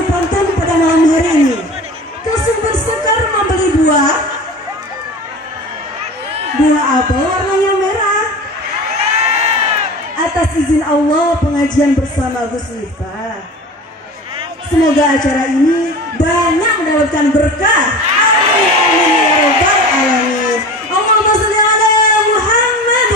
Sari Ponten pada malam hari ini ke Sumber Sekar membeli buah. Buah apa warnanya merah? Atas izin Allah pengajian bersama Gus Miftah. Semoga acara ini banyak mendapatkan berkah. Amin amin ya rabbal alamin. Allahumma sholli ala Muhammad.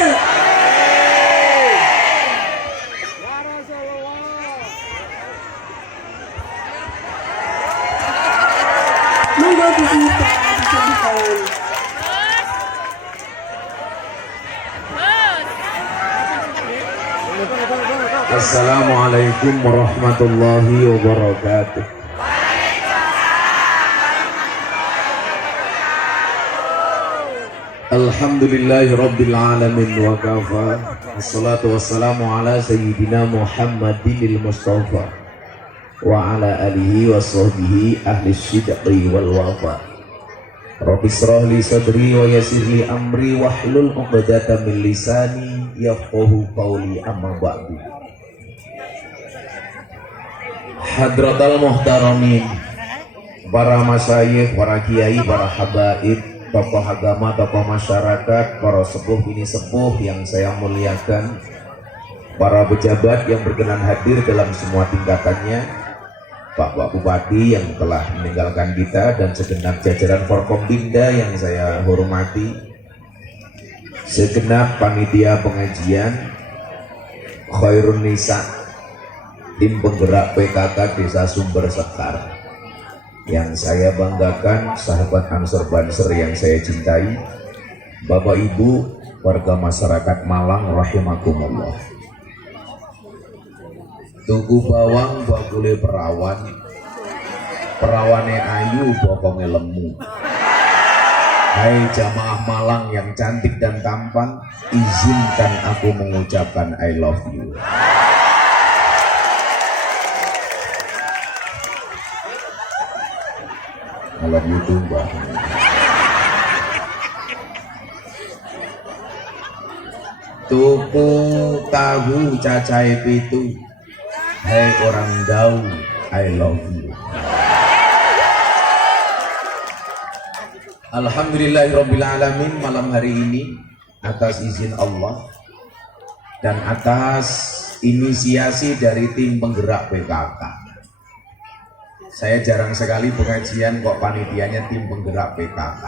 Monggo Gus Miftah disampaikan. Assalamualaikum warahmatullahi wabarakatuh. Alhamdulillahi rabbil alamin wa kafa. Wassalatu wassalamu ala sayyidina Muhammadinil Mustafa wa ala alihi wa sahbihi ahli sidqi wal wafa. Rabbi shrah li sadri wa yassir li amri wahlul 'uqdatam min lisani yafqahu qawli, amma ba'du. Hadratal muhtaramin, para masyayikh, para kiai, para habaib, tokoh agama, tokoh masyarakat, para sepuh bini sepuh yang saya muliakan, para pejabat yang berkenan hadir dalam semua tingkatannya, Pak Bupati yang telah meninggalkan kita, dan segenap jajaran Forkombinda yang saya hormati, segenap panitia pengajian, Khairun Nisa, tim penggerak PKK Desa Sumber Sekar yang saya banggakan, sahabat Ansor Banser yang saya cintai, Bapak Ibu warga masyarakat Malang rahimakumullah. Tugu bawang bakule perawan, perawane ayu bokonge lemu. Hai jamaah Malang yang cantik dan tampan, izinkan aku mengucapkan I love you. I love you too, Mbak. Tuku tahu cacai pitu, hai orang Dau, I love you. Alhamdulillahirrabbilalamin, malam hari ini atas izin Allah dan atas inisiasi dari tim penggerak PKK. Saya jarang sekali pengajian kok panitianya tim penggerak PKK.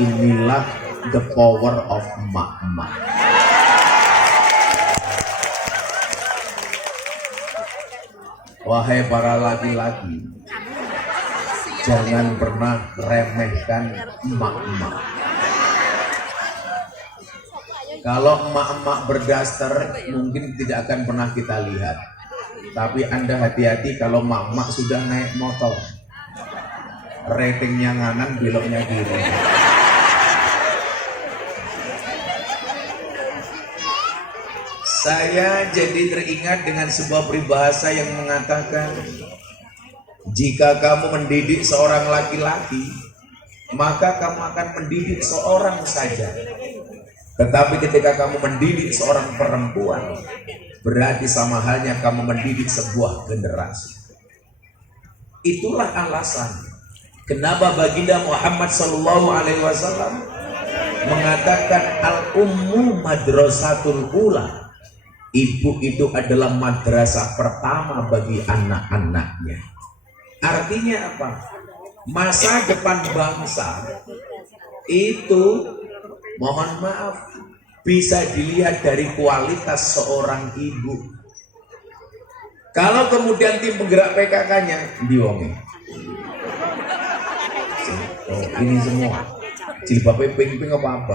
Inilah the power of emak-emak. Wahai para laki-laki, jangan pernah remehkan emak-emak. Kalau emak-emak berdaster mungkin tidak akan pernah kita lihat. Tapi Anda hati-hati kalau emak-emak sudah naik motor, ratingnya nganan, beloknya kiri. Saya jadi teringat dengan sebuah peribahasa yang mengatakan, jika kamu mendidik seorang laki-laki, maka kamu akan mendidik seorang saja. Tetapi ketika kamu mendidik seorang perempuan, berarti sama halnya kamu mendidik sebuah generasi. Itulah alasan kenapa baginda Muhammad SAW mengatakan al-ummu madrasatul ula. Ibu itu adalah madrasah pertama bagi anak-anaknya. Artinya apa? Masa depan bangsa itu, mohon maaf, bisa dilihat dari kualitas seorang ibu. Kalau kemudian tim penggerak PKK-nya diwongi, oh ini semua jilbabnya pink-pink apa-apa.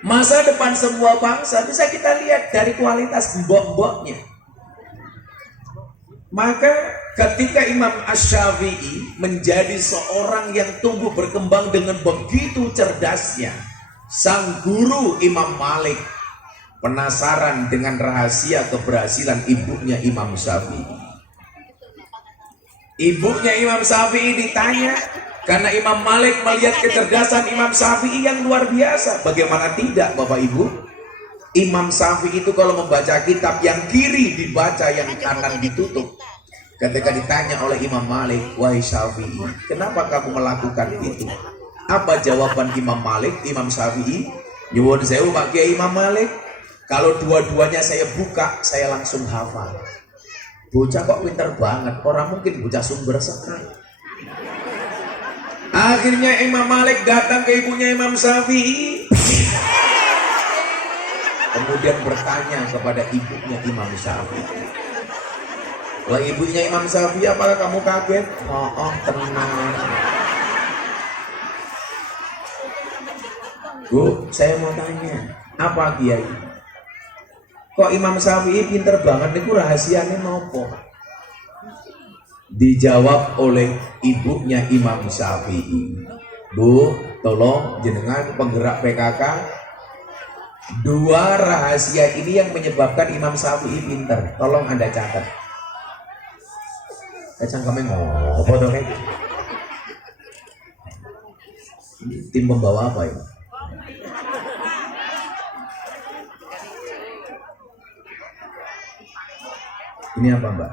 Masa depan sebuah bangsa bisa kita lihat dari kualitas mbok-mboknya. Maka ketika Imam Asy-Syafi'i menjadi seorang yang tumbuh berkembang dengan begitu cerdasnya, sang guru Imam Malik penasaran dengan rahasia keberhasilan ibunya Imam Syafi'i. Ibunya Imam Syafi'i ditanya, karena Imam Malik melihat kecerdasan Imam Syafi'i yang luar biasa. Bagaimana tidak, Bapak Ibu? Imam Syafi'i itu kalau membaca kitab yang kiri dibaca, yang kanan ditutup. Ketika ditanya oleh Imam Malik, wahai Syafi'i, kenapa kamu melakukan itu? Apa jawaban Imam Malik, Imam Syafi'i? Nyuwun sewu Pak Kiai Imam Malik, kalau dua-duanya saya buka, saya langsung hafal. Bocah kok pinter banget, orang mungkin bocah sumber sekali. Akhirnya Imam Malik datang ke ibunya Imam Syafi'i, kemudian bertanya kepada ibunya Imam Syafi'i. Wah, ibunya Imam Syafi'i, apakah kamu kaget? Oh, tenang. Bu, saya mau tanya, apa Kiai? Kok Imam Syafi'i pinter banget niku rahasianya nopo? Dijawab oleh ibunya Imam Syafi'i. Bu, tolong jenengan penggerak PKK, dua rahasia ini yang menyebabkan Imam Syafi'i pinter. Tolong Anda catat. Kacang kami ngopo dong kayak gitu. Tim pembawa apa ini? Ini apa Mbak?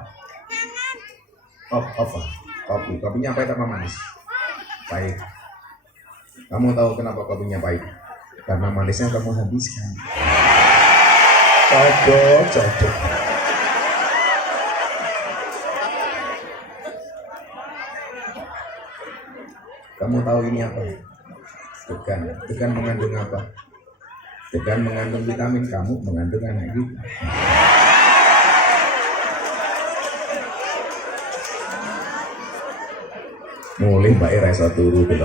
Apa? Kopi. Kopinya pahit apa manis? Pahit. Kamu tahu kenapa kopinya pahit? Karena manisnya kamu habiskan. Cocok. Kamu tahu ini apa? Degan. Degan mengandung apa? Degan mengandung vitamin, kamu mengandung anak gitu. Mulai Mbak Ira iso turu gitu.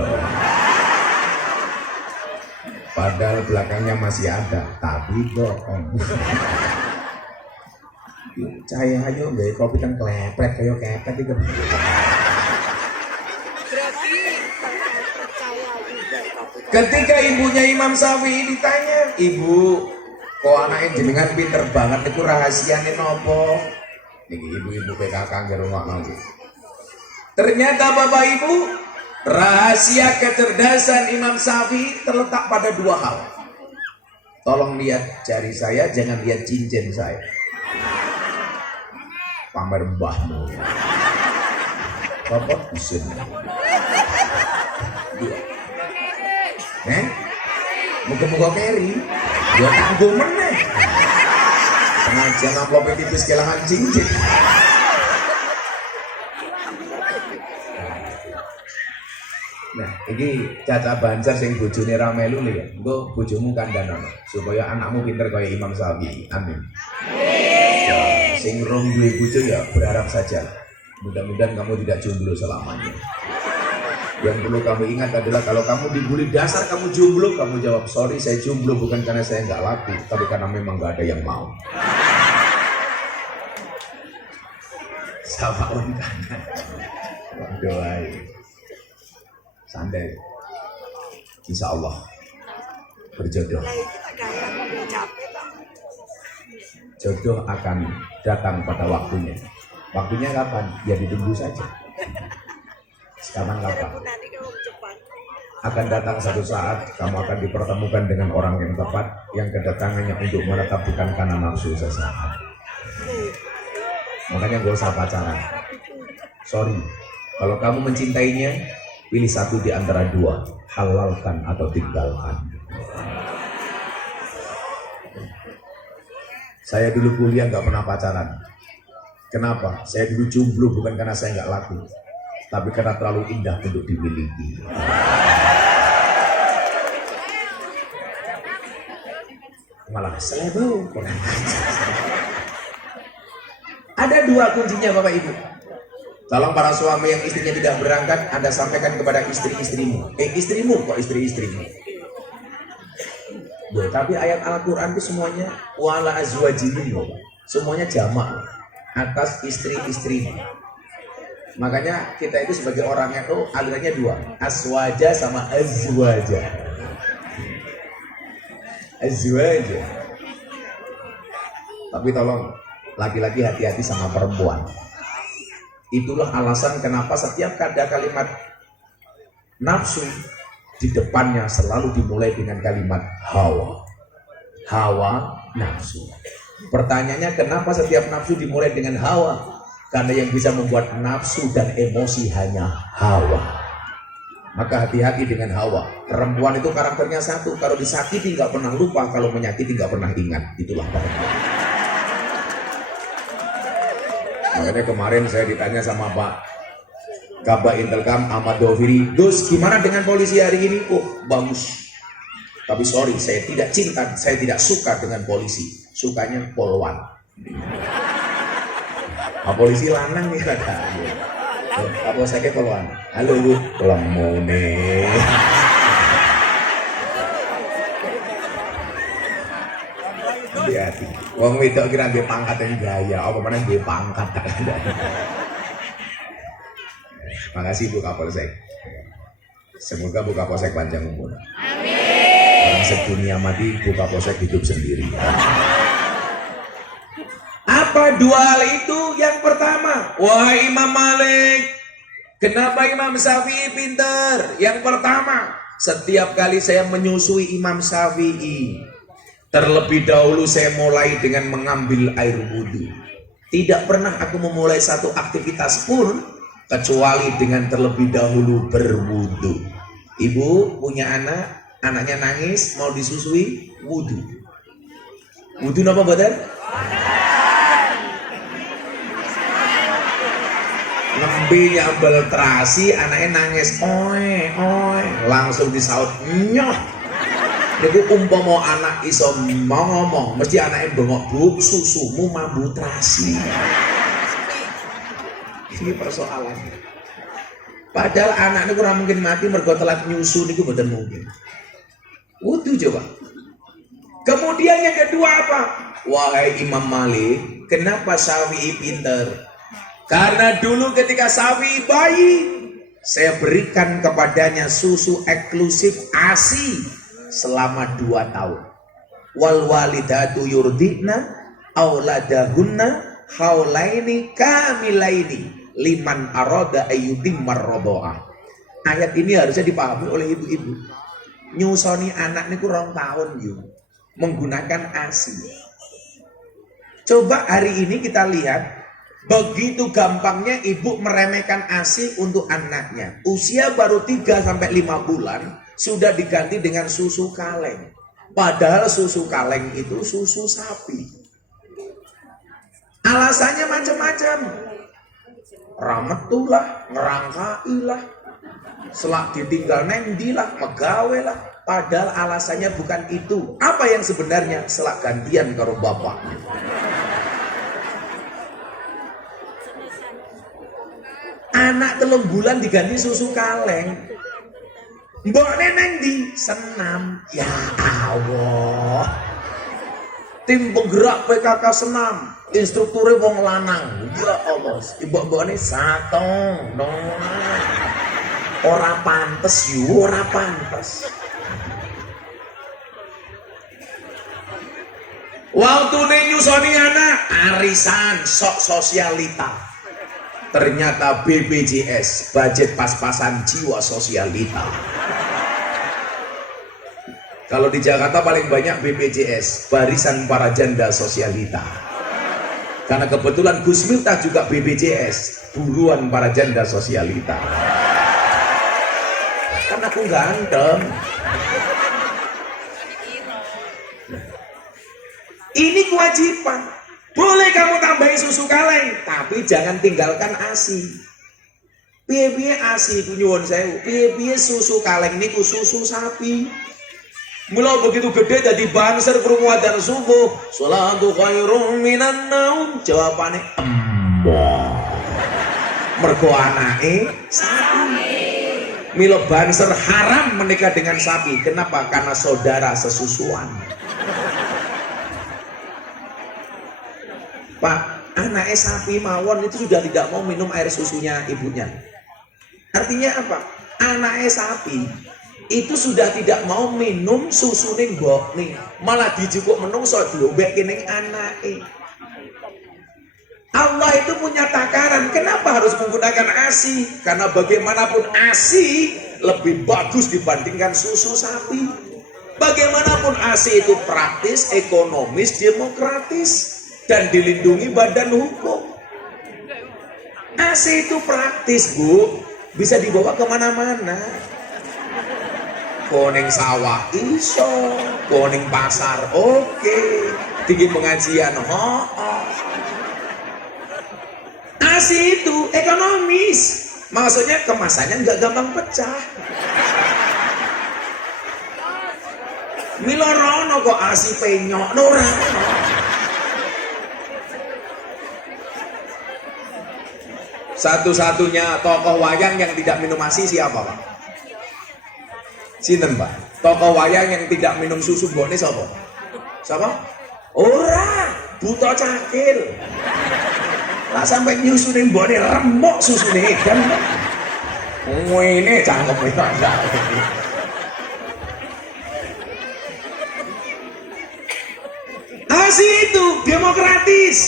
Padahal belakangnya masih ada, tapi bohong. Cahaya ayo gak kopi kan kelepret kayak kepet itu. Ketika ibunya Imam Syafi'i ditanya, ibu, kok anaknya jenengan pinter banget itu rahasianya nopo? Niki ibu-ibu PKK ke rumah nanti. Ternyata Bapak Ibu, rahasia kecerdasan Imam Syafi'i terletak pada dua hal. Tolong lihat jari saya, jangan lihat cincin saya. Pamer mbahmu. Bapak bisa. Muka-muka keri, dia tanggung meneh. Pengajian amplop tipis kelangan cincin. Nah, ini Caca Banjar sing bojone ra melu ya. Engko bojomu kandhanono supaya anakmu pinter kaya Imam Syafi'i. Amin. Ya, sing rong duwe bojo ya berharap saja. Mudah-mudahan kamu tidak jomblo selamanya. Yang perlu kamu ingat adalah kalau kamu dibully dasar kamu jomblo, kamu jawab sorry saya jomblo bukan karena saya nggak laku, tapi karena memang nggak ada yang mau. Sama kanan. Doain. Santai, insya Allah berjodoh. Jodoh akan datang pada waktunya. Waktunya kapan? Ya ditunggu saja. Sekarang kapan? Akan datang satu saat kamu akan dipertemukan dengan orang yang tepat, yang kedatangannya untuk menetap bukan karena nafsu sesaat. Makanya gak usah pacaran. Sorry, kalau kamu mencintainya, pilih satu di antara dua, halalkan atau tinggalkan. Saya dulu kuliah nggak pernah pacaran. Kenapa? Saya dulu jomblo bukan karena saya nggak laku, tapi karena terlalu indah untuk dimiliki. Malah selebau. Ada dua kuncinya Bapak Ibu. Tolong para suami yang istrinya tidak berangkat, Anda sampaikan kepada istri-istrimu. Istrimu kok istri-istrimu. Ya, tapi ayat Al-Quran itu semuanya wala azwajihim, semuanya jamak atas istri-istrimu. Makanya kita itu sebagai orangnya tuh alirannya dua, aswaja sama azwaja. Azwaja. Tapi tolong laki-laki hati-hati sama perempuan. Itulah alasan kenapa setiap ada kalimat nafsu di depannya selalu dimulai dengan kalimat hawa. Hawa nafsu. Pertanyaannya, kenapa setiap nafsu dimulai dengan hawa? Karena yang bisa membuat nafsu dan emosi hanya hawa. Maka hati-hati dengan hawa. Perempuan itu karakternya satu, kalau disakiti nggak pernah lupa, kalau menyakiti nggak pernah ingat. Itulah perempuan. Makanya kemarin saya ditanya sama Pak Kabak Intelkam Ahmad Doviri, Gus, gimana dengan polisi hari ini? Oh, bagus. Tapi sorry, saya tidak cinta, saya tidak suka dengan polisi. Sukanya polwan. Polisi lanang nih ada. Apa saya polwan? Halo Bu, lemone. Hati-hati. Wong wedok kira nggih pangkat yang gaya, apa mana nggih pangkat tak ada. Makasih Bu Kapolsek. Semoga Bu Kapolsek panjang umur. Amin. Orang sedunia mati, Bu Kapolsek hidup sendiri. Apa dua hal itu? Yang pertama, wahai Imam Malik, kenapa Imam Syafi'i pinter? Yang pertama, setiap kali saya menyusui Imam Syafi'i, terlebih dahulu saya mulai dengan mengambil air wudhu. Tidak pernah aku memulai satu aktivitas pun kecuali dengan terlebih dahulu berwudhu. Ibu punya anak, anaknya nangis mau disusui, wudhu. Wudhu apa badan? Nembe nyambel terasi, anaknya nangis, oi, langsung disaut, nyoh. Niku umpama anak iso mau ngomong, mesti anaknya bengok, Bu, susumu mambu terasi. Ini persoalannya. Padahal anak niku ora mungkin mati mergo telat nyusu niku mboten mungkin. Wudu coba. Kemudian yang kedua apa? Wahai Imam Malik, kenapa Syafi'i pinter? Karena dulu ketika Syafi'i bayi, saya berikan kepadanya susu eksklusif ASI selama 2 tahun. Wal walidatu yurdina auladahunna haulaini kamilaini liman arada ayyudimmar radha'ah. Ayat ini harusnya dipahami oleh ibu-ibu. Nyusoni anak niku 2 tahun yuk, menggunakan ASI. Coba hari ini kita lihat, begitu gampangnya ibu meremehkan ASI untuk anaknya. Usia baru 3-5 bulan sudah diganti dengan susu kaleng. Padahal susu kaleng itu susu sapi. Alasannya macam-macam. Rametulah, ngerangkailah, selak ditinggal nengdilah, megawelah. Padahal alasannya bukan itu. Apa yang sebenarnya? Selak gantian karo bapak. Anak 3 bulan diganti susu kaleng. Mbok neneng di senam. Ya Allah. Tim penggerak PKK senam, instrukturnya wong lanang. Ya Allah. Mbok ini satong dong. Ora pantes yu, ora pantes. Waktu nyusoni anak arisan sok sosialita. Ternyata BPJS, budget pas-pasan jiwa sosialita. Kalau di Jakarta paling banyak BPJS, barisan para janda sosialita. Karena kebetulan Gus Miftah juga BPJS, buruan para janda sosialita. Karena aku ganteng. Ini kewajiban. Boleh kamu tambahin susu kaleng, tapi jangan tinggalkan ASI. Piye-piye ASI ku nyuwun sewu. Piye-piye susu kaleng niku susu sapi. Mula begitu gede dadi banser krungu adzan subuh, sholatu khairum minan naum. Jawabane embah. Mergo anake sapi. Mila banser haram menikah dengan sapi. Kenapa? Karena saudara sesusuan. Pak, anaknya sapi mawon itu sudah tidak mau minum air susunya ibunya. Artinya apa? Anaknya sapi itu sudah tidak mau minum susu ning mbokne, malah dijukuk menungso diombek ning anake. Allah itu punya takaran. Kenapa harus menggunakan ASI? Karena bagaimanapun ASI lebih bagus dibandingkan susu sapi. Bagaimanapun AC itu praktis, ekonomis, demokratis, dan dilindungi badan hukum. AC itu praktis, Bu, bisa dibawa kemana-mana. Koning sawah iso, koning pasar oke, tinggi pengajian AC itu ekonomis, maksudnya kemasannya nggak gampang pecah. Milorono kok asi penyok nora. Satu-satunya tokoh wayang yang tidak minum asi siapa, Pak? Sinten, Pak? Tokoh wayang yang tidak minum susu mbokne sapa? Siapa? Ora, buta cakil. Lah sampai nyusune mbokne remuk susune dan ngene cangkem itu aja. Asi itu demokratis.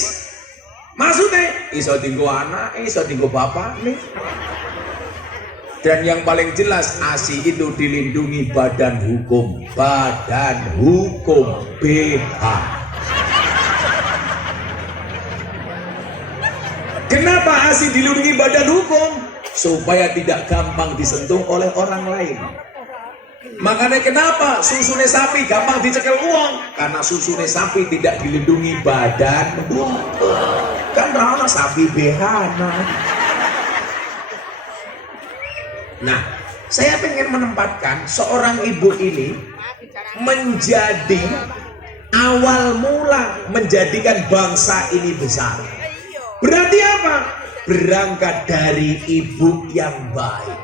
Maksudnya iso dinggo anak, iso dinggo bapak nih. Dan yang paling jelas ASI itu dilindungi badan hukum BH. Kenapa ASI dilindungi badan hukum? Supaya tidak gampang disentuh oleh orang lain. Makanya kenapa susune sapi gampang dicekel uang? Karena susune sapi tidak dilindungi badan hukum. Kan rana sapi behana. Nah, saya pengen menempatkan seorang ibu ini menjadi awal mula menjadikan bangsa ini besar. Berarti apa? Berangkat dari ibu yang baik.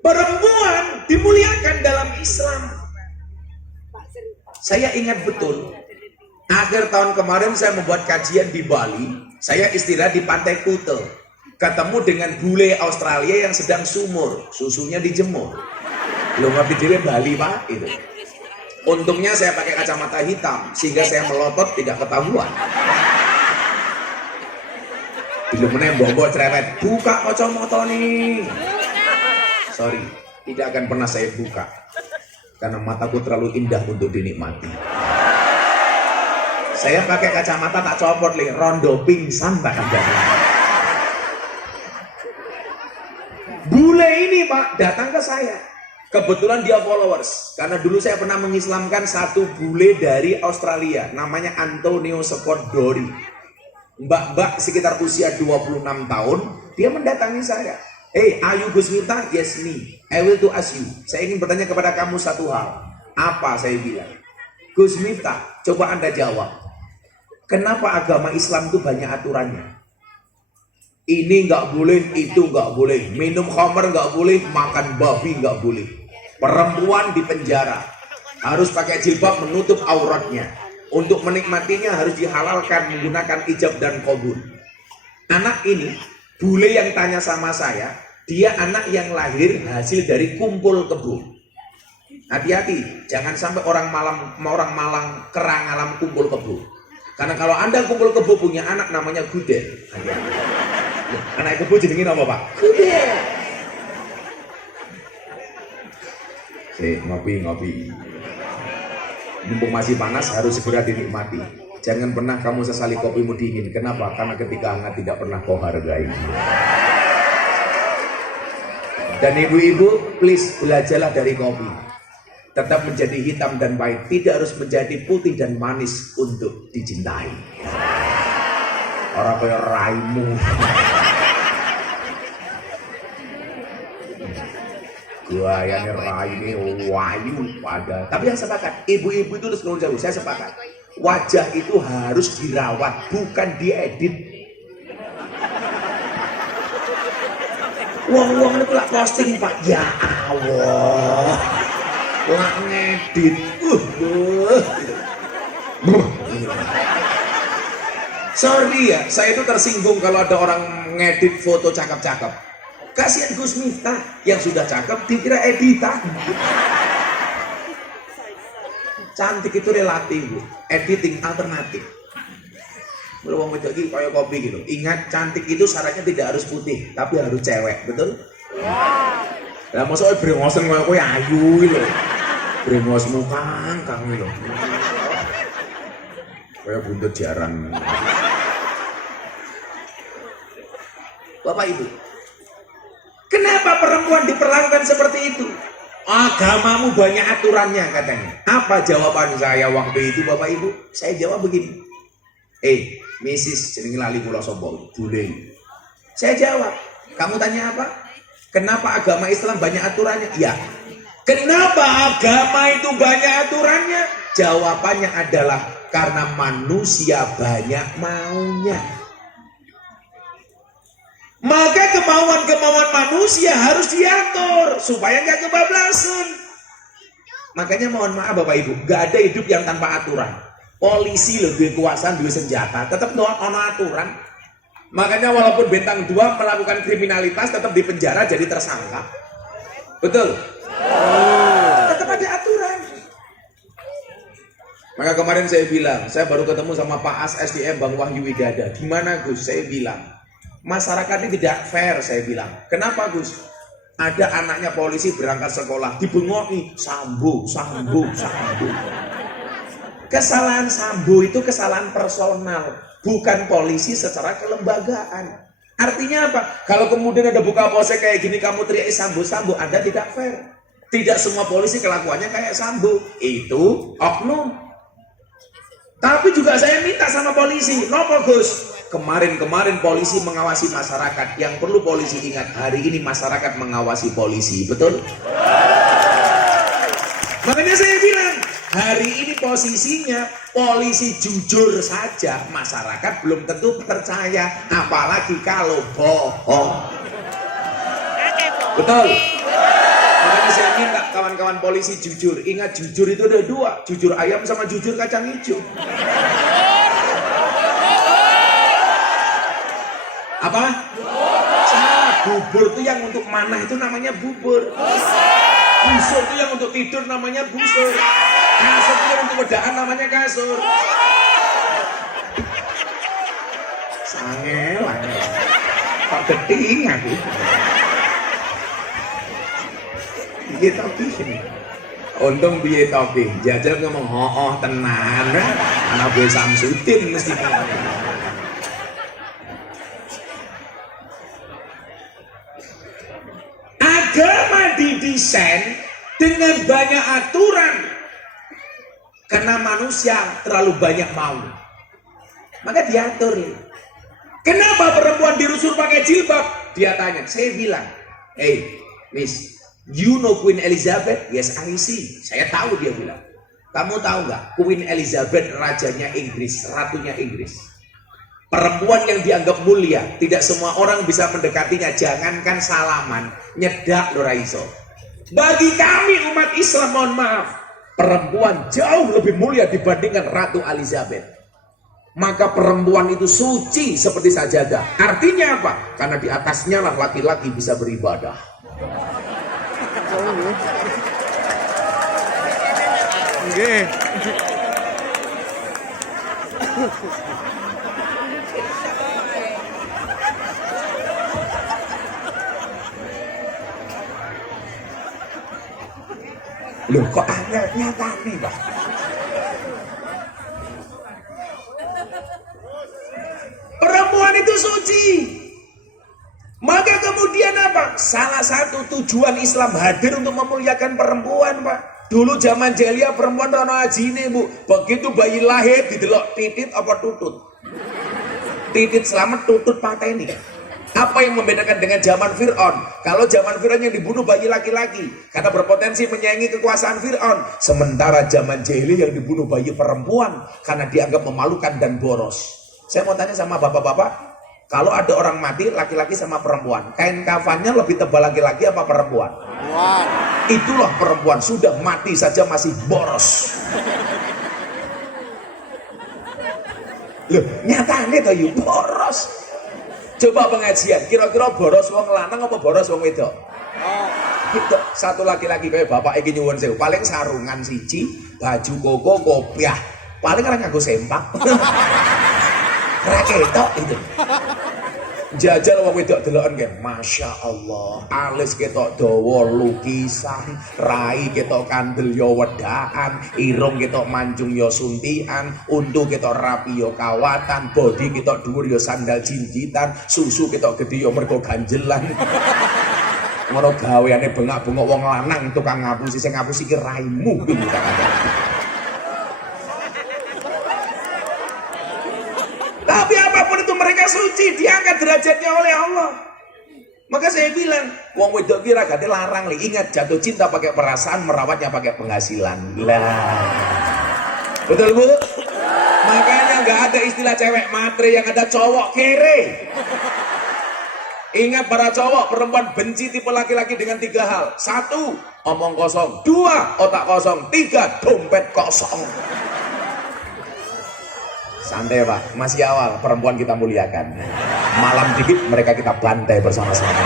Perempuan dimuliakan dalam Islam. Saya ingat betul, akhir tahun kemarin saya membuat kajian di Bali. Saya istirahat di Pantai Kuta, ketemu dengan bule Australia yang sedang sumur, susunya dijemur. Belum habis diri Bali, Pak, itu. Untungnya saya pakai kacamata hitam sehingga saya melotot tidak ketahuan. Belum menembok cerewet, buka kacamata nih. Sorry, tidak akan pernah saya buka karena mataku terlalu indah untuk dinikmati. Saya pakai kacamata tak copot nih, rondo pingsan tak ada. Bule ini, Pak, datang ke saya. Kebetulan dia followers, karena dulu saya pernah mengislamkan satu bule dari Australia, namanya Antonio Scott Dory. Mbak-mbak sekitar usia 26 tahun, dia mendatangi saya. Hey, are you Gus Miftah? Yes, me. I will to ask you. Saya ingin bertanya kepada kamu satu hal. Apa? Saya bilang. Gus Miftah, coba Anda jawab. Kenapa agama Islam itu banyak aturannya? Ini nggak boleh, itu nggak boleh. Minum khamr nggak boleh, makan babi nggak boleh. Perempuan di penjara harus pakai jilbab menutup auratnya. Untuk menikmatinya harus dihalalkan menggunakan hijab dan qobun. Anak ini, bule yang tanya sama saya, dia anak yang lahir hasil dari kumpul kebo. Hati-hati, jangan sampai orang Malang kerang alam kumpul kebo. Karena kalau Anda kumpul kebo punya anak namanya Gudel. Anak kebo jenengin apa, Pak? Gudel. Ngopi. Mumpung masih panas harus segera dinikmati. Jangan pernah kamu sesali kopimu dingin. Kenapa? Karena ketika hangat tidak pernah kau hargai. Dan ibu-ibu, please belajarlah dari kopi. Tetap menjadi hitam dan pahit. Tidak harus menjadi putih dan manis untuk dicintai. Orang kayak raimu. Gua yang rai ini wayu pada. Tapi yang sepakat, ibu-ibu itu terus jauh. Saya sepakat. Wajah itu harus dirawat, bukan diedit. Wong-wong itu lah posting, Pak. Ya Allah, lah ngedit. Sorry ya, saya itu tersinggung kalau ada orang ngedit foto cakep-cakep. Kasihan Gus Miftah yang sudah cakep dikira editan. Cantik itu relatif, Bu. Editing alternatif. Kalau mau itu kayak kopi gitu. Ingat, cantik itu syaratnya tidak harus putih, tapi harus cewek, betul? Lah maksudnya brengosen kayak kowe ayu gitu. Brengosmu kang lho. Kayak buntut jarang. Bapak Ibu, kenapa perempuan diperlakukan seperti itu? Agamamu banyak aturannya katanya. Apa jawaban saya waktu itu Bapak Ibu? Saya jawab begini. Mrs. jenenge lali kula sapa? Dule. Saya jawab, kamu tanya apa? Kenapa agama Islam banyak aturannya? Ya. Kenapa agama itu banyak aturannya? Jawabannya adalah karena manusia banyak maunya. Maka kemauan-kemauan manusia harus diatur supaya nggak kebablasan. Makanya mohon maaf Bapak Ibu, nggak ada hidup yang tanpa aturan. Polisi lebih kekuasaan, lebih senjata, tetap ono aturan. Makanya walaupun bintang 2 melakukan kriminalitas tetap dipenjara jadi tersangka. Betul? Tetap ada aturan. Maka kemarin saya bilang, saya baru ketemu sama Pak As SDM Bang Wahyu Widada. Gimana Gus? Saya bilang, masyarakat ini tidak fair, saya bilang. Kenapa Gus? Ada anaknya polisi berangkat sekolah, dibengoki, sambo. Kesalahan sambo itu kesalahan personal, bukan polisi secara kelembagaan. Artinya apa? Kalau kemudian ada buka polsek kayak gini, kamu teriak sambo, Anda tidak fair. Tidak semua polisi kelakuannya kayak sambo, itu oknum. Tapi juga saya minta sama polisi, nopo Gus? Kemarin polisi mengawasi masyarakat. Yang perlu polisi ingat, hari ini masyarakat mengawasi polisi, betul? Makanya saya bilang, hari ini posisinya polisi jujur saja, masyarakat belum tentu percaya, apalagi kalau bohong. Betul? Makanya saya minta kawan-kawan polisi jujur. Ingat, jujur itu ada 2, jujur ayam sama jujur kacang hijau. Apa? Salah, bubur itu yang untuk manah itu namanya bubur. Busur itu yang untuk tidur namanya busur. Kasur itu yang untuk wedaan namanya kasur. Sangel. Pak geting aku. Piye to iki? Untung piye to iki? Jajal ngomong hooh tenan. Anak gue Samsudin mesti ngomong. Agama didesain dengan banyak aturan karena manusia terlalu banyak mau, maka diatur. Kenapa perempuan dirusur pakai jilbab? Dia tanya, saya bilang, Miss, you know Queen Elizabeth? Yes, I see. Saya tahu, dia bilang. Kamu tahu nggak? Queen Elizabeth rajanya Inggris, ratunya Inggris. Perempuan yang dianggap mulia, tidak semua orang bisa mendekatinya, jangankan salaman, nyedak lo raiso. Bagi kami umat Islam, mohon maaf, perempuan jauh lebih mulia dibandingkan Ratu Elizabeth. Maka perempuan itu suci seperti sajadah. Artinya apa? Karena di atasnya lah laki-laki bisa beribadah. Okay. Loh kok anehnya tadi Pak? Perempuan itu suci. Maka kemudian apa? Salah satu tujuan Islam hadir untuk memuliakan perempuan Pak. Dulu zaman jahiliyah perempuan rono ajine Bu. Begitu bayi lahir didelok titit apa tutut? Titit selamat, tutut pateni. Apa yang membedakan dengan zaman Fir'aun? Kalau zaman Fir'aun yang dibunuh bayi laki-laki karena berpotensi menyaingi kekuasaan Fir'aun. Sementara zaman jahiliyah yang dibunuh bayi perempuan karena dianggap memalukan dan boros. Saya mau tanya sama bapak-bapak, kalau ada orang mati laki-laki sama perempuan, kain kafannya lebih tebal laki-laki apa perempuan? Itulah perempuan, sudah mati saja masih boros. Loh, nyatanya toh yuk boros. Coba pengajian, kira-kira boros wong lanang apa boros wong wedok? Gitu, satu laki-laki kayak bapak iki nyuwun sewu, paling sarungan siji, baju koko, kopiah, paling kan nganggo sempak. Ra ketok itu. Jajal wong wedok deloken nggih, Masya Allah, alis ketok dawa lukisan, rai ketok kandel yo wedaan, irung ketok manjung yo suntian, untu ketok rapi yo kawatan, bodi ketok dhuwur yo sandal jinjitan, susu ketok gede yo mergo ganjelan. Ngono gaweane bengak-bengok wong lanang tukang ngapusi, sing ngapusi ki raimu gitu. Tapi apapun itu mereka suci, diangkat derajatnya oleh Allah. Maka saya bilang, wong wedok kira gak larang li. Ingat, jatuh cinta pakai perasaan, merawatnya pakai penghasilan. Lah, betul bu? Makanya nggak ada istilah cewek matre, yang ada cowok kere. Ingat para cowok, perempuan benci tipe laki-laki dengan 3 hal. 1, omong kosong. 2, otak kosong. 3, dompet kosong. Santai pak, masih awal, perempuan kita muliakan. Malam dikit mereka kita bantai bersama-sama.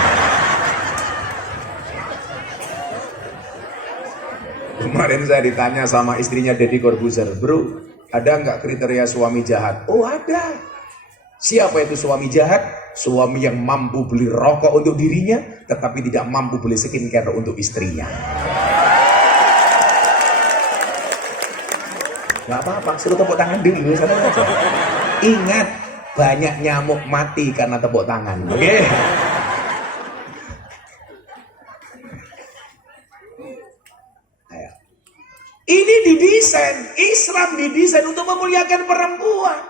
Kemarin saya ditanya sama istrinya Deddy Corbuzier, bro, ada nggak kriteria suami jahat? Oh ada. Siapa itu suami jahat? Suami yang mampu beli rokok untuk dirinya, tetapi tidak mampu beli skincare untuk istrinya. Gak apa-apa, suruh tepuk tangan dulu sana aja. Ingat, banyak nyamuk mati karena tepuk tangan. Oke? Ayo. Ini didesain, Islam didesain untuk memuliakan perempuan.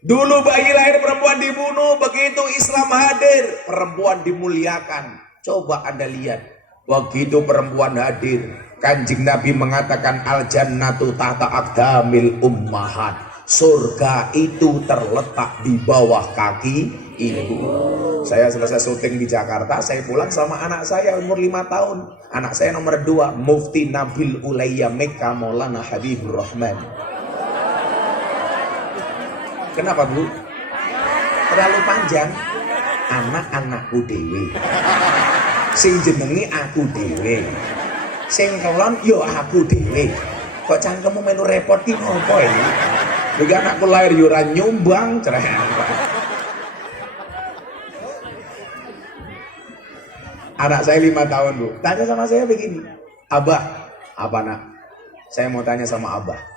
Dulu bayi lahir perempuan dibunuh, begitu Islam hadir, perempuan dimuliakan. Coba Anda lihat, begitu perempuan hadir, Kanjeng Nabi mengatakan al-jannatu tahta aqdamil ummahat. Surga itu terletak di bawah kaki ibu. Saya selesai syuting di Jakarta, saya pulang sama anak saya umur 5 tahun. Anak saya nomor 2, Mufti Nabil Ulayya Mekah Maulana Habibur Rahman. Kenapa bu? Terlalu panjang. Anak-anakku dewe, sing jenengi aku dewe, sing kelon yo aku dewe. Kok cangkemmu melu repot ki ngopo iki? Juga anakku lahir yo ora nyumbang cereh. Anak saya 5 tahun bu, tanya sama saya begini, Abah, apa nak? Saya mau tanya sama Abah.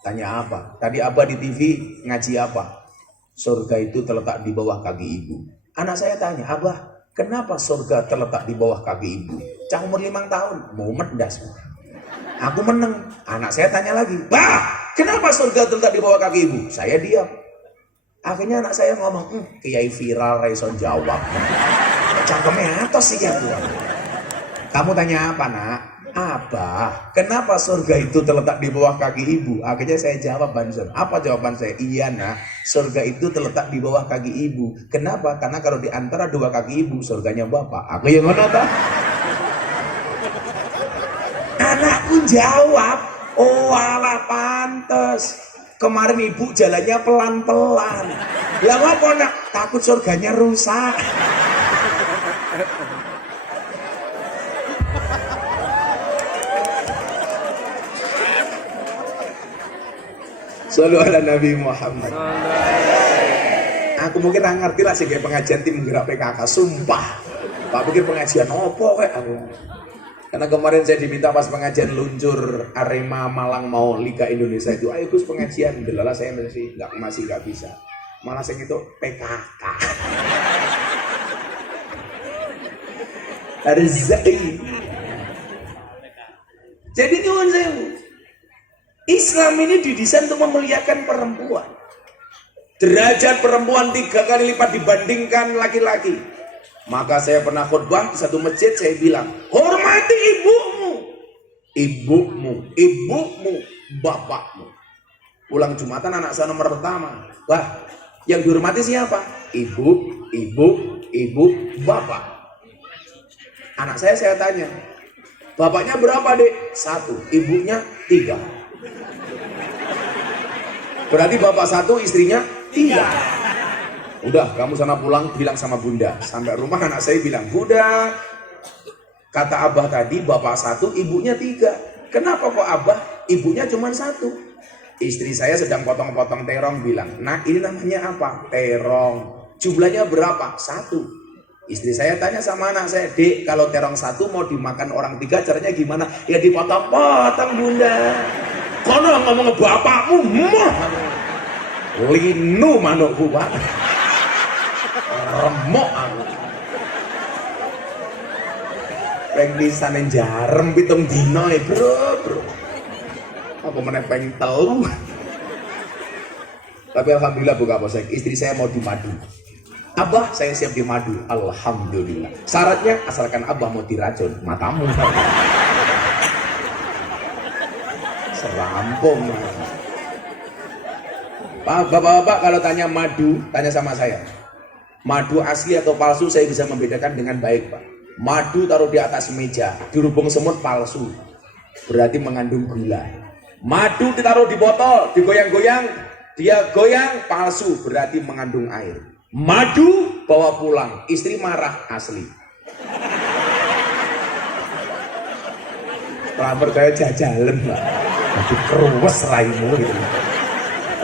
Tanya apa? Tadi Abah di TV ngaji apa? Surga itu terletak di bawah kaki ibu. Anak saya tanya, Abah, kenapa surga terletak di bawah kaki ibu? Cang umur 5 tahun, mau mendas. Aku menang. Anak saya tanya lagi, Bah, kenapa surga terletak di bawah kaki ibu? Saya diam. Akhirnya anak saya ngomong, kiai viral Raison jawab. Cangkemnya atas sih ya bu. Kamu tanya apa nak? Abah, kenapa surga itu terletak di bawah kaki ibu? Akhirnya saya jawab, Banson. Apa jawaban saya? Iya nak, surga itu terletak di bawah kaki ibu. Kenapa? Karena kalau di antara 2 kaki ibu, surganya bapak. Aku yang mana tak? Anakku jawab, oh alah pantes. Kemarin ibu jalannya pelan-pelan. Lah apa nak? Takut surganya rusak. Sallu ala Nabi Muhammad. Aku mungkin gak ngerti lah sih kayak pengajian tim gerak PKK. Sumpah Pak pikir pengajian opo kayak aku. Karena kemarin saya diminta pas pengajian luncur Arema Malang mau Liga Indonesia itu, ayo Gus pengajian. Delala saya masih gak bisa. Malah saya gitu PKK. Rezeki. Jadi nyuwun sewu. Islam ini didesain untuk memuliakan perempuan. Derajat perempuan 3 kali lipat dibandingkan laki-laki. Maka saya pernah khutbah di satu masjid, saya bilang, hormati ibumu, ibumu, ibumu, bapakmu. Pulang Jumatan anak saya nomor pertama. Wah, yang dihormati siapa? Ibu, ibu, ibu, bapak. Anak saya tanya, bapaknya berapa dek? 1, ibunya 3. Berarti bapak 1, istrinya 3. Udah, kamu sana pulang bilang sama bunda. Sampai rumah anak saya bilang, Bunda, kata abah tadi bapak 1, ibunya 3. Kenapa kok abah ibunya cuma 1? Istri saya sedang potong-potong terong bilang, "Nah, ini namanya apa?" "Terong." "Jumlahnya berapa?" "1." Istri saya tanya sama anak saya, "Dek, kalau terong 1 mau dimakan orang 3 caranya gimana?" "Ya dipotong-potong, Bunda." "Kono ngomong ke bapakmu, mah." Linu manukku, Pak. Remuk aku. Peng pisane jarem 7 dina bro. Apa meneh peng telu. Tapi alhamdulillah Bu Kapolsek, istri saya mau dimadu. "Abah, saya siap dimadu." Alhamdulillah. Syaratnya asalkan Abah mau diracun matamu. Serampung. Bapak-bapak kalau tanya madu, tanya sama saya. Madu asli atau palsu saya bisa membedakan dengan baik, Pak. Madu taruh di atas meja, dirubung semut palsu. Berarti mengandung gula. Madu ditaruh di botol, digoyang-goyang, dia goyang palsu, berarti mengandung air. Madu bawa pulang, istri marah, asli. Setelah percaya jajalan, Pak. Jadi keruwes raimu gitu.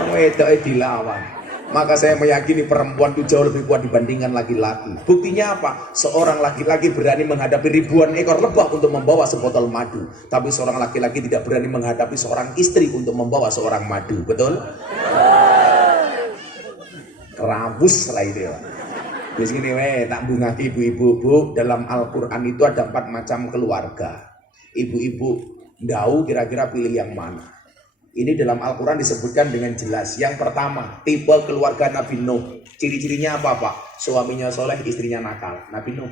Wedoknya dilawan. Maka saya meyakini perempuan itu jauh lebih kuat dibandingkan laki-laki. Buktinya apa? Seorang laki-laki berani menghadapi ribuan ekor lebah untuk membawa sebotol madu. Tapi seorang laki-laki tidak berani menghadapi seorang istri untuk membawa seorang madu. Betul? Kerabus lah itu. Di sini tak bungaki ibu-ibu, Bu, dalam Al-Quran itu ada 4 macam keluarga. Ibu-ibu, tahu kira-kira pilih yang mana? Ini dalam Al-Quran disebutkan dengan jelas. Yang pertama, tipe keluarga Nabi Nuh. Ciri-cirinya apa, Pak? Suaminya soleh, istrinya nakal. Nabi Nuh.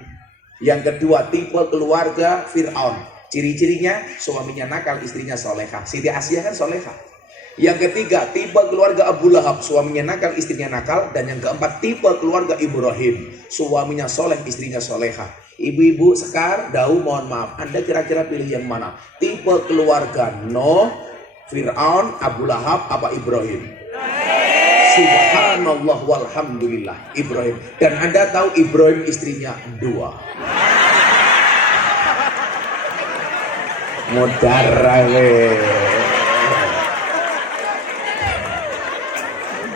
Yang kedua, tipe keluarga Fir'aun. Ciri-cirinya suaminya nakal, istrinya solehah. Siti Asyah kan solehah. Yang ketiga, tipe keluarga Abu Lahab. Suaminya nakal, istrinya nakal. Dan yang keempat, tipe keluarga Ibrahim. Suaminya soleh, istrinya solehah. Ibu-ibu Sekar, Dau, mohon maaf. Anda kira-kira pilih yang mana? Tipe keluarga Nuh, Fir'aun, Abu Lahab, apa Ibrahim? Subhanallah walhamdulillah, Ibrahim. Dan Anda tahu Ibrahim istrinya 2. Modarawe.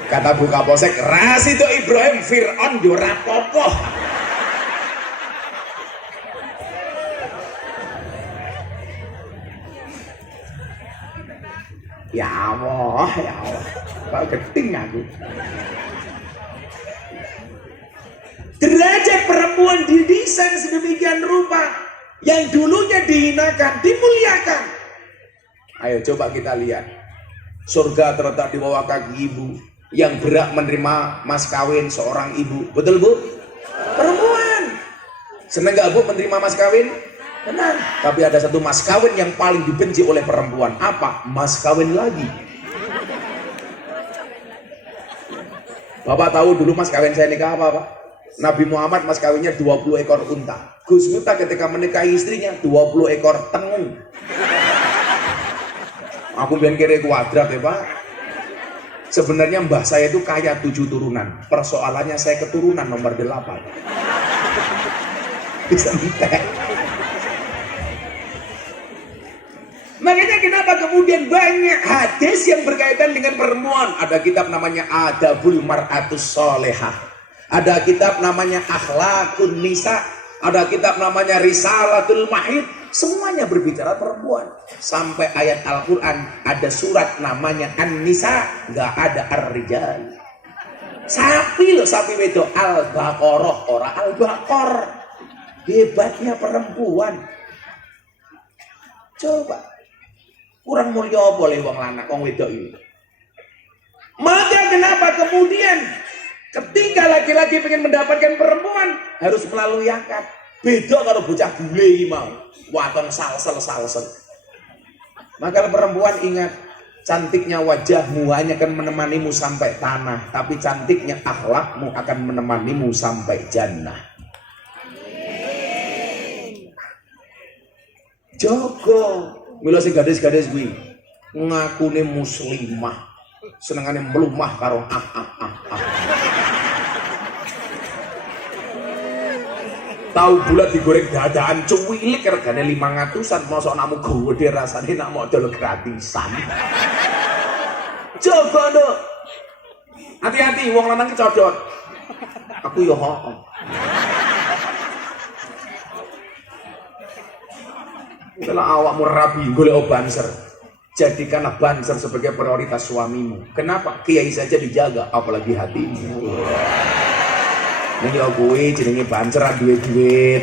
Kata Bu Kapolsek, ras itu Ibrahim, Fir'aun yo rapopo. Ya Allah, ya Allah. Kok geting aku. Derajat perempuan didesain sedemikian rupa. Yang dulunya dihinakan, dimuliakan. Ayo coba kita lihat. Surga terletak di bawah kaki ibu. Yang berhak menerima mas kawin seorang ibu. Betul, Bu? Perempuan. Senang gak, Bu, menerima mas kawin? Benar. Tapi ada satu mas kawin yang paling dibenci oleh perempuan. Apa? Mas kawin lagi. Bapak tahu dulu mas kawin saya nikah apa, Pak? Nabi Muhammad mas kawinnya 20 ekor unta. Gus Miftah ketika menikahi istrinya 20 ekor tengu. Aku biar kira kuadrat ya, Pak. Sebenarnya mbah saya itu kaya 7 turunan. Persoalannya saya keturunan nomor 8. Bisa nikah. Makanya kenapa kemudian banyak hadis yang berkaitan dengan perempuan. Ada kitab namanya Adabul Mar'atus Solehah. Ada kitab namanya Akhlakun Nisa. Ada kitab namanya Risalatul Mahid. Semuanya berbicara perempuan. Sampai ayat Al-Quran ada surat namanya An-Nisa. Gak ada Ar-Rijal. Sapi loh, sapi wedok. Al-Baqarah, ora Al-Baqar. Hebatnya perempuan. Coba. Kurang mulia boleh wong lanang wong wedok ini. Maka kenapa kemudian ketika laki-laki ingin mendapatkan perempuan harus melalui akad. Beda kalau bocah bule iki mau. Waton salsel. Maka perempuan ingat, cantiknya wajahmu hanya akan menemanimu sampai tanah, tapi cantiknya akhlakmu akan menemanimu sampai jannah. Jogo mila sing gadis-gadis kuwi ngakune muslimah, senengane mlumah karo Tahu bulat digoreng dadaan cuwilik regane 500-an, mosok namu gede rasane nak modal gratisan. Coba nduk. Hati-hati wong lanang kecodot. Aku yo hok. Kalau awakmu rabi golek banser, jadikanlah banser sebagai prioritas suamimu. Kenapa? Kiai saja dijaga, apalagi hatimu. Ini gue jenenge banser duwe duit.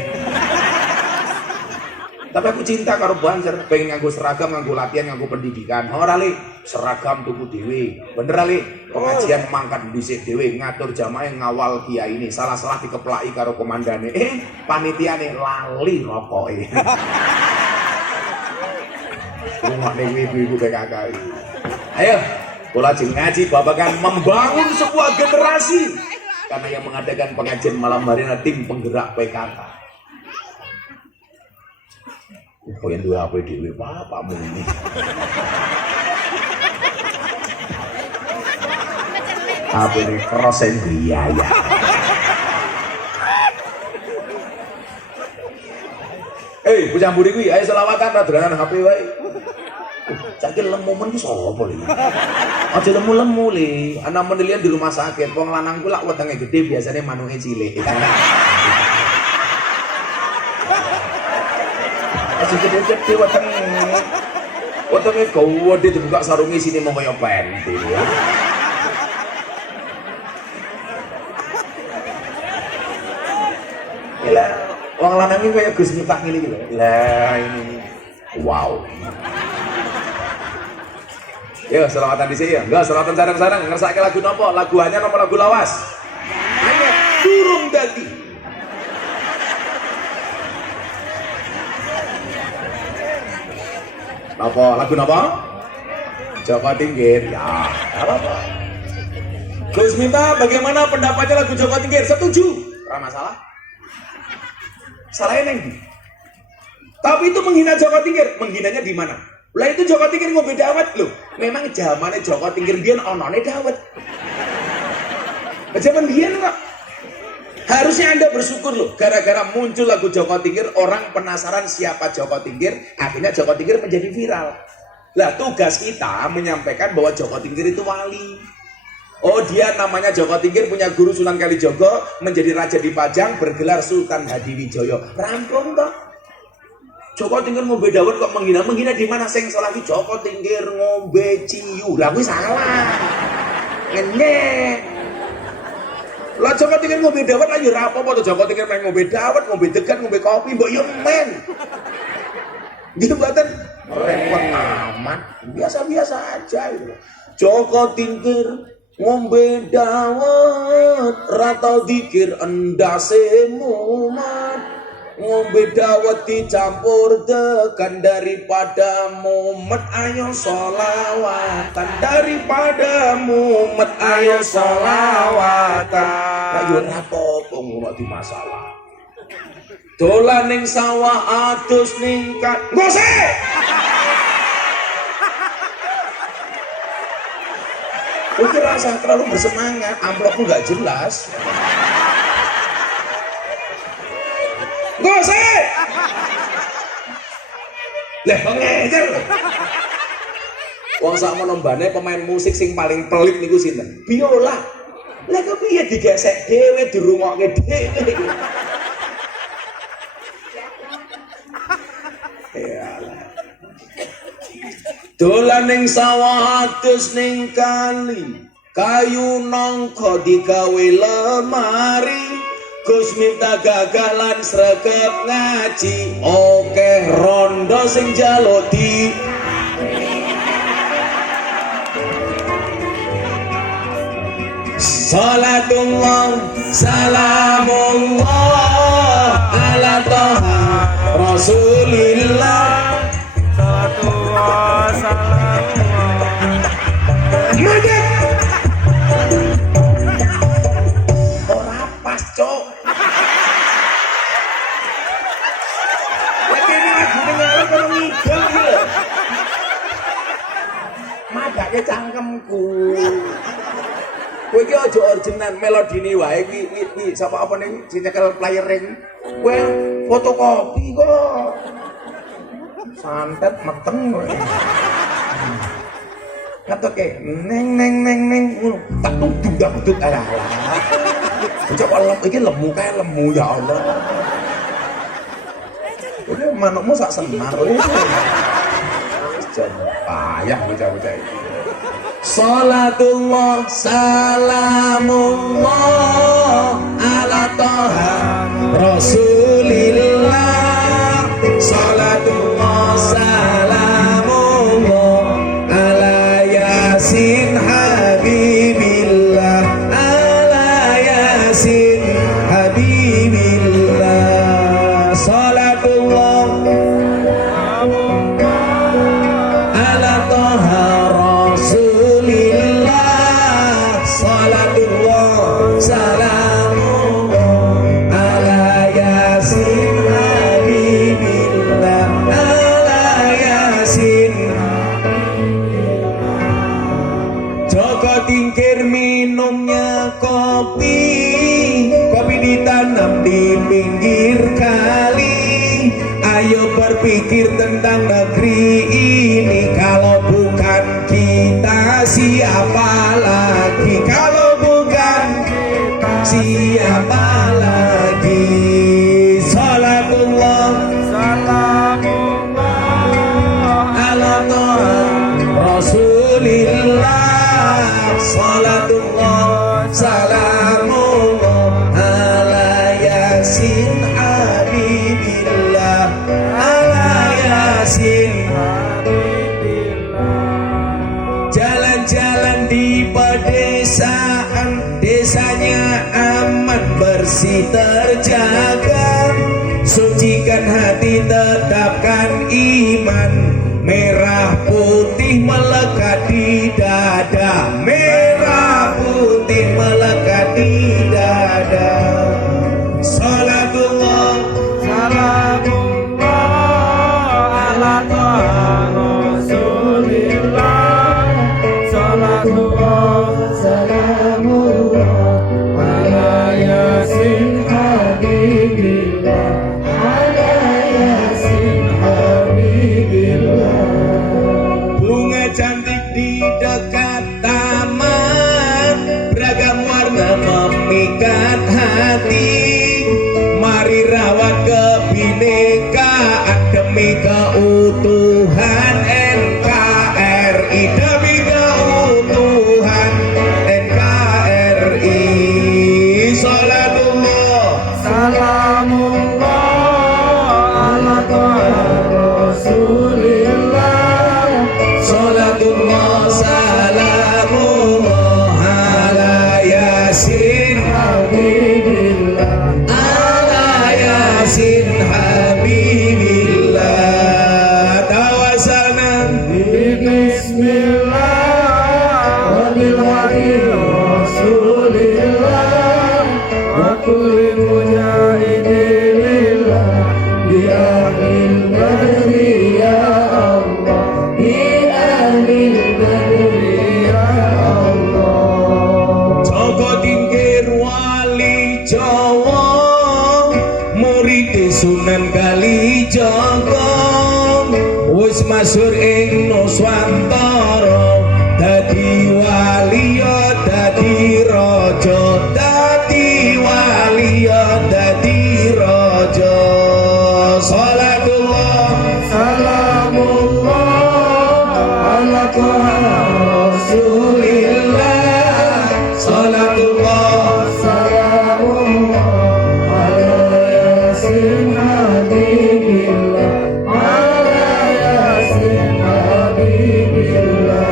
Tapi aku cinta karo banser, pengen nganggo seragam, nganggo latihan, nganggo pendidikan. Ora le, seragam tuku dhewe. Bener le, pengajian mangkat dhisik dhewe, ngatur jamaah ngawal kiai ini. Salah-salah dikeplaki karo komandane. Panitiane lali rokoke. Rumah ibu-ibu PKK. Ayo, kula jeng ngaji babakan membangun sebuah generasi. Karena yang mengadakan pengajian malam hari adalah tim penggerak PKK. Kok yang dua apa dewe bapakmu ini? Apa ini krosen biaya? Bocah mburi kuwi ayo selawatan ra dolanan HP wae. Cakil lemu men ki sapa li? Aja lemu-lemu li. Ana menelian di rumah sakit, wong lanang ku lak wetenge gede biasane manuke cilik. Aja gede-gede wetenge gede dibuka sarunge sini mau kaya pentil ya. Lah wong lanang iki kaya Gus Miftah ngene iki lho. Lah ini. Wow. Yo selawatan di sini ya. Enggak selawatan sarang-sarang ngersake lagu nopo? Lagu anyar nopo lagu lawas? Anyar durung dadi. Nopo lagu nopo? Joko Tingkir. Ya, apa-apa. Gus Miftah bagaimana pendapatnya lagu Joko Tingkir? Setuju. Ora masalah. Salahnya neng. Tapi itu menghina Joko Tingkir. Menghinanya di mana? Lah itu Joko Tingkir ngombe dawet loh. Memang zamannya Joko Tingkir biyen onone dawet. Zaman biyen kok. Harusnya Anda bersyukur loh, gara-gara muncul lagu Joko Tingkir, orang penasaran siapa Joko Tingkir, akhirnya Joko Tingkir menjadi viral. Lah tugas kita menyampaikan bahwa Joko Tingkir itu wali. Oh dia namanya Joko Tingkir, punya guru Sunan Kalijogo, menjadi raja di Pajang, bergelar Sultan Hadiwijoyo. Rampung toh. Joko Tingkir ngombe dawet kok menghina? Menghina di mana? Sing salah ki Joko Tingkir ngombe ciu. Lah kuwi salah. Ngene. Lah Joko Tingkir ngombe dawet lah ya ora apa-apa to. Joko Tingkir pengen ngombe dawet, ngombe degan, ngombe kopi, mbok yo men. Gitu mboten repot amat. Biasa-biasa aja gitu. Joko Tingkir ngombe dawet, ra tau dikir endase mumat. Ngombe dawet dicampur degan, daripada mumet ayo solawatan, daripada mumet ayo solawatan. Ayo apa-apa ngono di masalah. Dolan ning sawah adus ning ngose. Oke rasa terlalu bersemangat, amplopmu nggak jelas. Ngose. Lah ngejer. Wong sak menombane pemain musik sing paling pelit niku sinten? Biola. Lah kepiye digesek dhewe dirungokke dhewe. Dolan ning sawah adus ning kali, kayu nangka digawe lemari. Gus Miftah gagalan sregep ngaji, oke rondo sing njaluk di. Salatullah salamullah ala toha rasulillah. Salatullah salamullah. Ora pas cok. Lagi ini lagu dengar kalau ngidul gitu. Madake cangkemku. Kowe iki aja original melodine wae iki sapa apa ning nyekel playering. Kowe fotokopi kok. Santet meteng kowe. Kata kayak neng neng neng neng tak duduk alah. Coba iki lemu kayak lemu ya Allah. Udah manukmu sak senar wis. Payah bocah-bocah iki. Salatullah salamullah ala toha Rasulillah. Salatullah salamullah ala yasin habibillah. Ala yasin habibillah. Salatullah ala toha Rasulillah. Salatullah salamullah ala yasin habibillah. Ala yasin. Joko tingkir minumnya kopi, kopi ditanam di pinggir kali. Ayo berpikir tentang negeri ini. Kalau bukan kita siapa lagi? Kalau bukan kita siapa lagi? Salatullah ala toha Rasulillah. Salatullah salamullah ala yasin habibillah. Ala yasin. Jalan-jalan di pedesaan, desanya aman bersih terjaga. Sucikan hati, tetapkan iman. Merah putih melekat di dada. Merah putih melekat di dada. Salatullah salamullah ala toha Rasulillah. Salatullah salamullah ala yasin habibillah. Ala yasin habibillah. Bunga cantik di dekat taman, beragam warna memikat hati. Mari rawat kebinekaan demi keutuhan NKRI. Demi keutuhan NKRI. Salatullah salamullah ala toha Rasulillah. Salatullah salamullah ala yasin habibillah. Ala yasin habibillah. Tawasalna bismillah wa bil hadi Rasulillah wa kulli mujahidillah bi ahlil badri ya Allah. Bi ahlil badri ya Allah. Joko tingkir wali Jawa, murid Sunan Kalijaga. Wis masyhur ing Nuswantara, dadi wali ya dadi raja. Dadi wali ya dadi raja. Salatullah salamullah ala toha Rasulillah. Salatullah salamullah ala yasin habibillah. Ala yasin habibillah.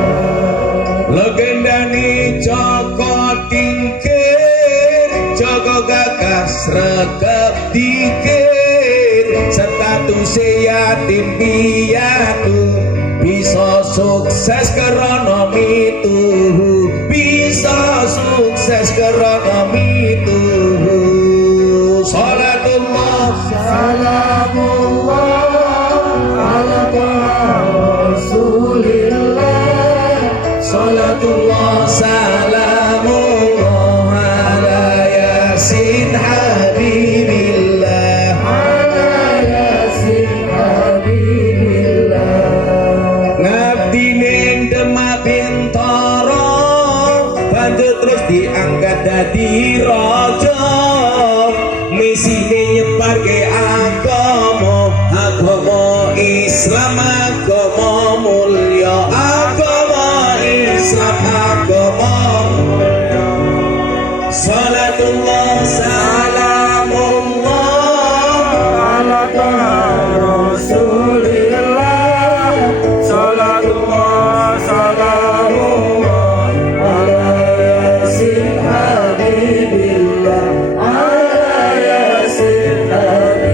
Legendane Joko Tingkir, Joko gagah sregep dikir. Statuse yatim piatu, bisa sukses karena mituhu. Bisa sukses karena mituhu. Salatullah salamullah ala toha Rasulillah. Salatullah salamullah ala yasin habibillah. Ala yasin habibillah. Ngabdi ning Demak Islam agama mulya, agama Islam agama mulya. Salatullah salamullah ala Rasulillah. Salatullah salamullah ala yasin habibillah, ala yasin habibillah.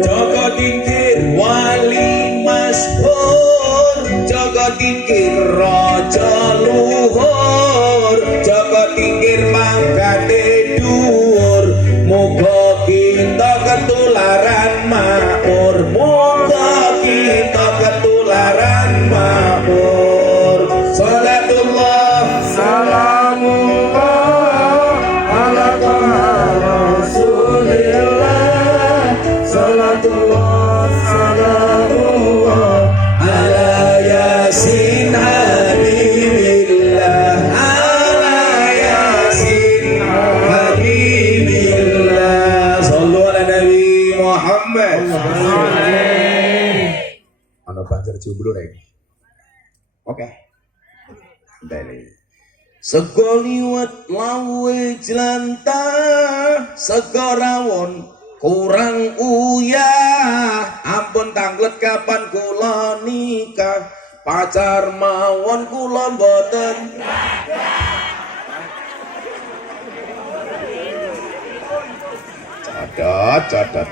Jaga tingkir wali masyhur, jaga tingkir raja luhur, jaga tingkir pangkate dhuwur. Muga kita ketularan makmur, muga kita ketularan makmur. Salatullah salamullah ala Rasulillah. Salatullah salamullah ala yasin habibillah, ala yasin habibillah. Sallu ala Nabi Muhammad. Ana banjir jomblo rek. Oke. Dene. Sego liwet lawe jlantah, sego rawon kurang uyah. Ampun tanglet kapan kula nikah, pacar mawon kula mboten. Cadat.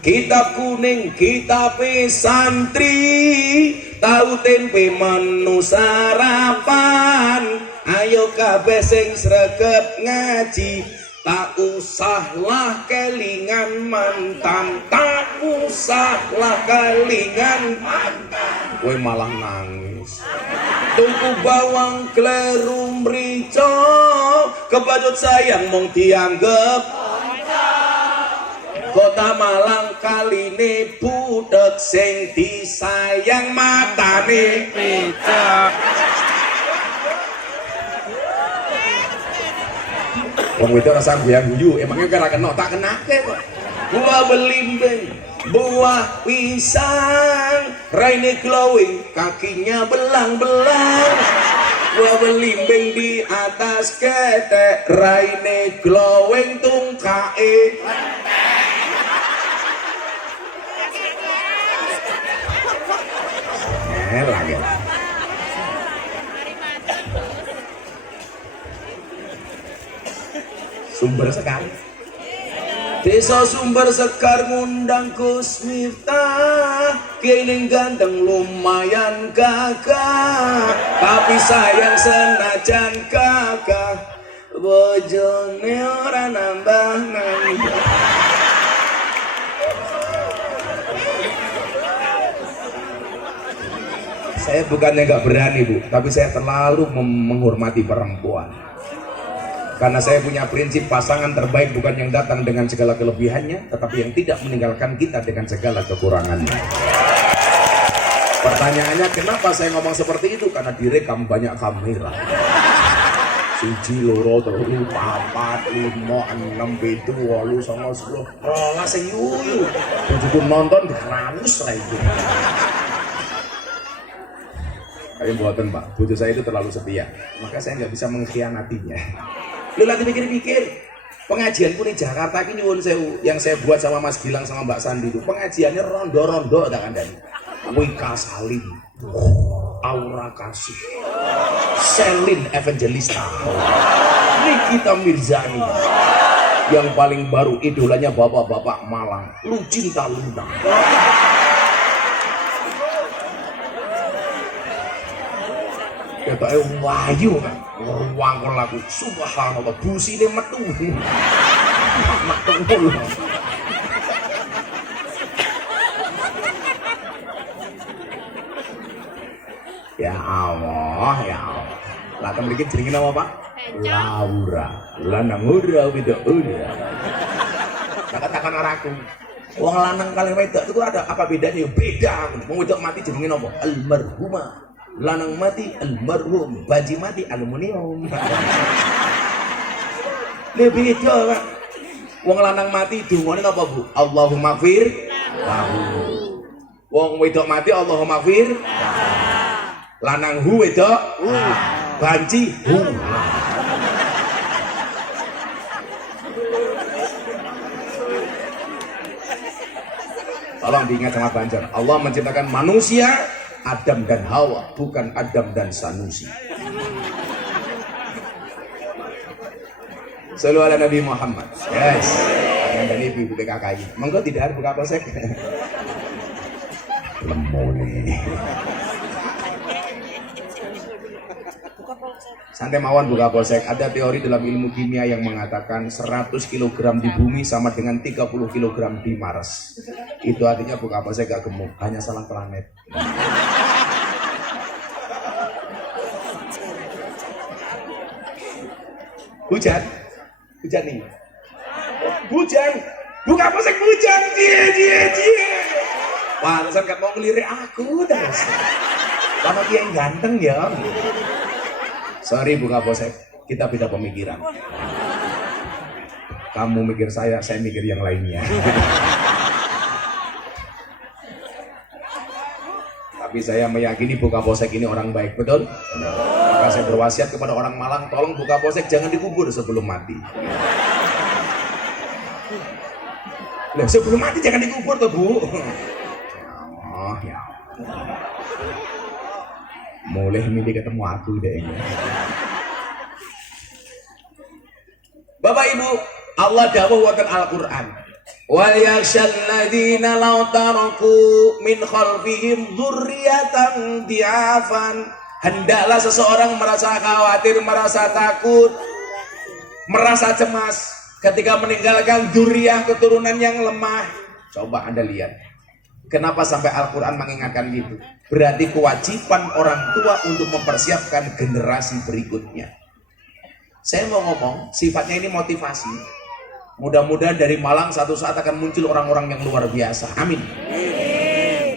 Kitab kuning, kitab santri, tahu tempe menu sarapan. Ayo kabeh sing sregep ngaji, tak usahlah kelingan mantan, tak usahlah kelingan mantan. Kowe malah nangis. Tuku bawang kleru mrica, kebacut sayang mung dianggep. Kota Malang kaline budak sing disayang matane pecak. Wong wedok rasa guyu, emangnya kira kena tak kenake kok. Buah belimbing, buah pisang, raine glowing, kakinya belang-belang. Buah belimbing di atas ketek, raine glowing tungkae. Lagi. Sumber sekali. Desa Sumber Sekar ngundang Gus Miftah, kene ganteng lumayan gagah, tapi sayang senajan gagah, bojone ora nambah-nambah. Saya bukannya nggak berani Bu, tapi saya terlalu menghormati perempuan. Karena saya punya prinsip pasangan terbaik bukan yang datang dengan segala kelebihannya, tetapi yang tidak meninggalkan kita dengan segala kekurangannya. Pertanyaannya kenapa saya ngomong seperti itu? Karena direkam banyak kamera. 1, 2, 3, 4, 5, 6, 7, 8, 9, 10, 12 sing yuyu. Bojoku nonton dirangus lah itu. Tapi buatan Pak, bojo saya itu terlalu setia, maka saya nggak bisa mengkhianatinya. Lu lagi pikir-pikir, pengajian pun di Jakarta ini nyuwun sewu, yang saya buat sama Mas Gilang sama Mbak Sandi itu pengajiannya rondo-rondo tak kandani. Wika Salim, Aura Kasih, Selin Evangelista, Nikita Mirzani, yang paling baru idolanya bapak-bapak Malang, Lucinta Luna. Kata wayu kan, ruang lagu subhanallah, busine metu, metu. Ya Allah, ya Allah. Lah kan mriki jenenge napa, Pak? Laura. Lanang ora wedok ora. Katakan araku. Wong lanang kali wedok itu ada apa bedanya? Beda. Wong wedok mati jenenge napa? Almarhumah. Lanang mati almarhum, baji mati aluminium. Lebih beda Pak. Wong lanang mati dungane apa Bu? Allahumma fir lahu. Wong wedok mati Allahumma fir. Lanang hu wedok banci hu. Tolong diingat sama Banjar. Allah menciptakan manusia Adam dan Hawa, bukan Adam dan Sanusi. Selalu ala Nabi Muhammad. Yes. Dan ibu PKKI. Monggo tidak buka polsek. Lemoli. Santai mawon buka polsek. Ada teori dalam ilmu kimia yang mengatakan 100 kg di bumi sama dengan 30 kg di Mars. Itu artinya buka polsek gak gemuk, hanya salah planet. Hujan nih. Hujan. Buka polsek hujan. Cie. Pantesan gak mau ngelirik aku terus. Karena dia yang ganteng ya. Sorry buka polsek, kita beda pemikiran. Kamu mikir saya mikir yang lainnya. Tapi saya meyakini buka polsek ini orang baik, betul? Maka saya berwasiat kepada orang Malang, tolong buka polsek jangan dikubur sebelum mati. Nah, sebelum mati jangan dikubur tuh Bu. Oh ya. Mulai milih ketemu aku deh. Bapak Ibu, Allah dawuh wonten Al-Qur'an. Wal yakhshal ladzina law taraku min khalfihim dzurriyyatan di'afan. Hendaklah seseorang merasa khawatir, merasa takut, merasa cemas ketika meninggalkan dzurriyyah keturunan yang lemah. Coba Anda lihat. Kenapa sampai Al-Quran mengingatkan gitu? Berarti kewajiban orang tua untuk mempersiapkan generasi berikutnya. Saya mau ngomong, sifatnya ini motivasi. Mudah-mudahan dari Malang satu saat akan muncul orang-orang yang luar biasa. Amin.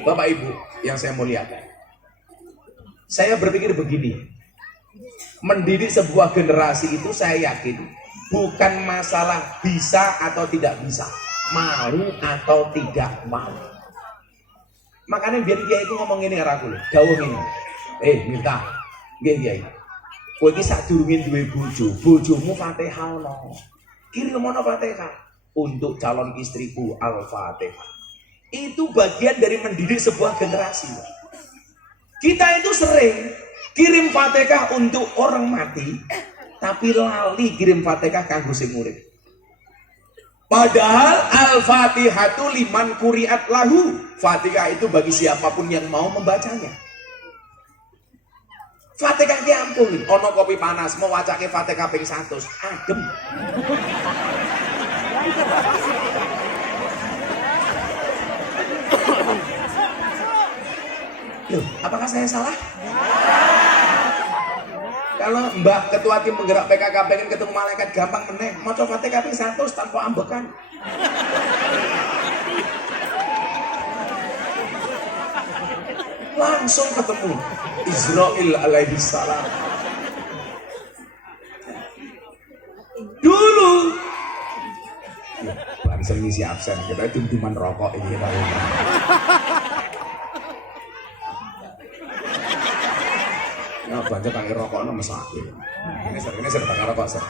Bapak Ibu yang saya muliakan, saya berpikir begini, mendidik sebuah generasi itu saya yakin bukan masalah bisa atau tidak bisa, mau atau tidak mau. Makanya biar dia itu ngomong ini aku, dawuh ini. Minta, nggih Kiai. Kowe iki sadurunge duwe bojo, bojomu Fatihah ono. Kirimono Fatihah untuk calon istriku Al-Fatihah. Itu bagian dari mendidik sebuah generasi. Kita itu sering kirim Fatihah untuk orang mati, tapi lali kirim Fatihah kanggo sing urip. Padahal Al-Fatihatu liman kuriat lahu. Fatihah itu bagi siapapun yang mau membacanya. Fatihah ki ampun, ono kopi panas mau wacake Fatihah ping 100, adem. Loh, apakah saya salah? Kalau Mbak Ketua Tim Penggerak PKK pengen ketemu malaikat gampang meneh, maca Fatihah ping 100 tanpa ambekan. Langsung ketemu Israil alaihi salam. Dulu Banser ngisi absen, kita dum-duman rokok ini Pak. Ya Banser pakai rokok nama sakit. Ini sering pakai rokok sir.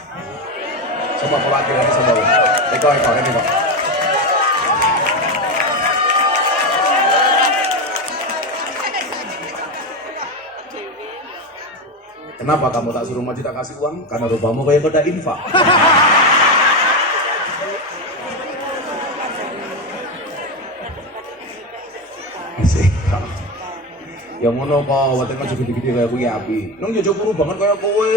Semua khawatir semua. Ekor ini kok. Kenapa kamu tak suruh maju tak kasih uang? Karena rupamu kayak koda infak. Yang ngono kok, watengnya juga gede-gede kayak kuwi api. Nang jojo kuru banget kayak kowe.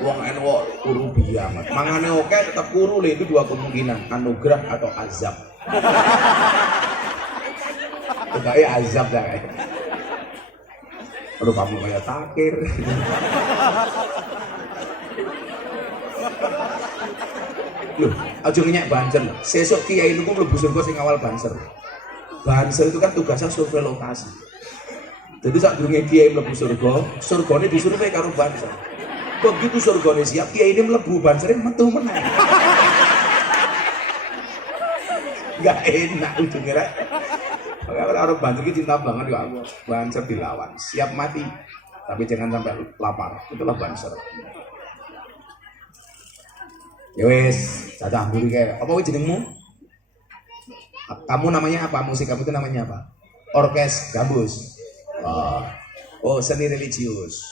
Wong enwok kuru banget. Mangane oke tetap kuru lho, itu dua kemungkinan, anugerah atau azab. Kayak azab dah kayak. Aduh kamu kayak takir. Loh, aja ngenyek Banser. Sesuk kiai niku mlebu surga sing awal Banser. Banser itu kan tugasnya survei lokasi. Jadi saat durunge kiai mlebu surga, surgane disurvei karo Banser. Begitu surgane siap, kiai ini mlebu, Bansere metu meneh. Gak enak ujungnya. Orang Banser ini cinta banget ya aku. Banser dilawan, siap mati, tapi jangan sampai lapar. Itulah Banser. Ya wes, cacah mburi kayak. Apa wis jenengmu? Kamu namanya apa? Musik kamu itu namanya apa? Orkes gambus. Oh, seni religius.